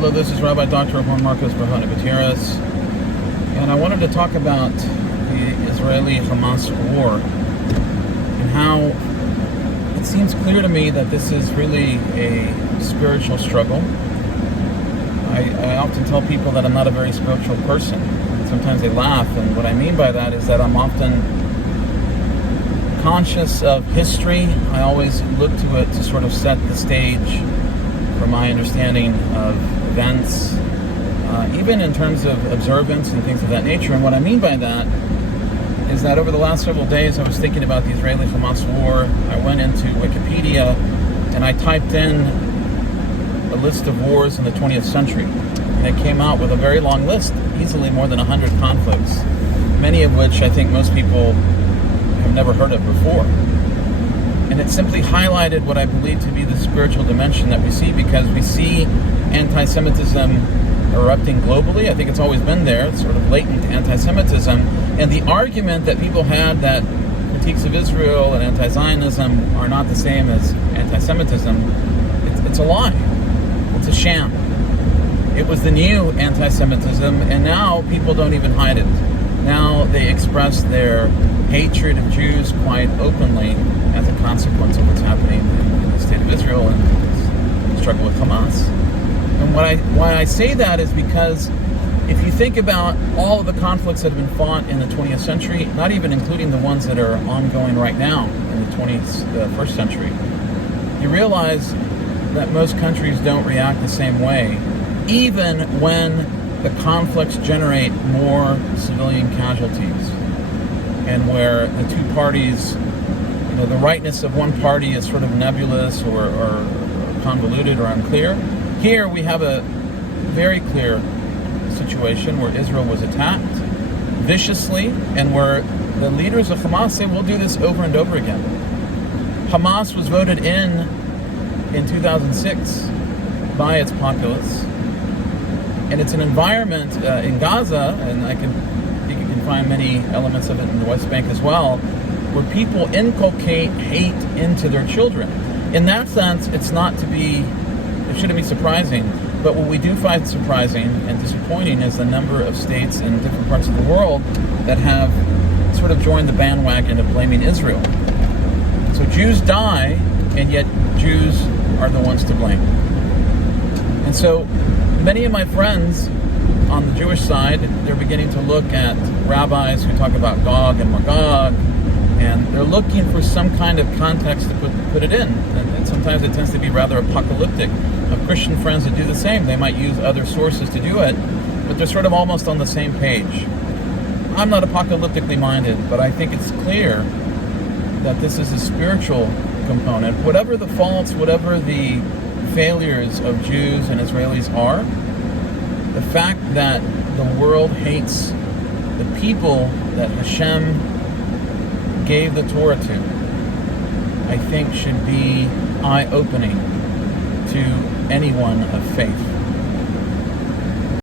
Hello, this is Rabbi Dr. Juan Marcos Bahana Gutierrez, and I wanted to talk about the Israeli-Hamas war and how it seems clear to me that this is really a spiritual struggle. I often tell people that I'm not a very spiritual person. Sometimes they laugh, and what I mean by that is that I'm often conscious of history. I always look to it to sort of set the stage for my understanding of events, even in terms of observance and things of that nature. And what I mean by that is that over the last several days I was thinking about the Israeli-Hamas war. I went into Wikipedia and I typed in a list of wars in the 20th century. And it came out with a very long list, easily more than 100 conflicts, many of which I think most people have never heard of before. And it simply highlighted what I believe to be the spiritual dimension that we see, because we see anti-Semitism erupting globally. I think it's always been there. It's sort of latent anti-Semitism. And the argument that people had that critiques of Israel and anti-Zionism are not the same as anti-Semitism, it's a lie. It's a sham. It was the new anti-Semitism, and now people don't even hide it. Now they express their hatred of Jews quite openly as a consequence of what's happening in the state of Israel and the struggle with Hamas. And why I say that is because if you think about all of the conflicts that have been fought in the 20th century, not even including the ones that are ongoing right now in the 21st century, you realize that most countries don't react the same way, even when the conflicts generate more civilian casualties, and where the two parties, the rightness of one party is sort of nebulous or convoluted or unclear. Here we have a very clear situation where Israel was attacked viciously, and where the leaders of Hamas say, we'll do this over and over again. Hamas was voted in 2006 by its populace, and it's an environment in Gaza, and I think you can find many elements of it in the West Bank as well, where people inculcate hate into their children. In that sense, it shouldn't be surprising, but what we do find surprising and disappointing is the number of states in different parts of the world that have sort of joined the bandwagon of blaming Israel. So Jews die, and yet Jews are the ones to blame. And so many of my friends on the Jewish side, they're beginning to look at rabbis who talk about Gog and Magog, and they're looking for some kind of context to put it in. And sometimes it tends to be rather apocalyptic. Of Christian friends that do the same, they might use other sources to do it, but they're sort of almost on the same page. I'm not apocalyptically minded, but I think it's clear that this is a spiritual component. Whatever the faults, whatever the failures of Jews and Israelis are, the fact that the world hates the people that Hashem gave the Torah to, I think should be eye-opening to anyone of faith.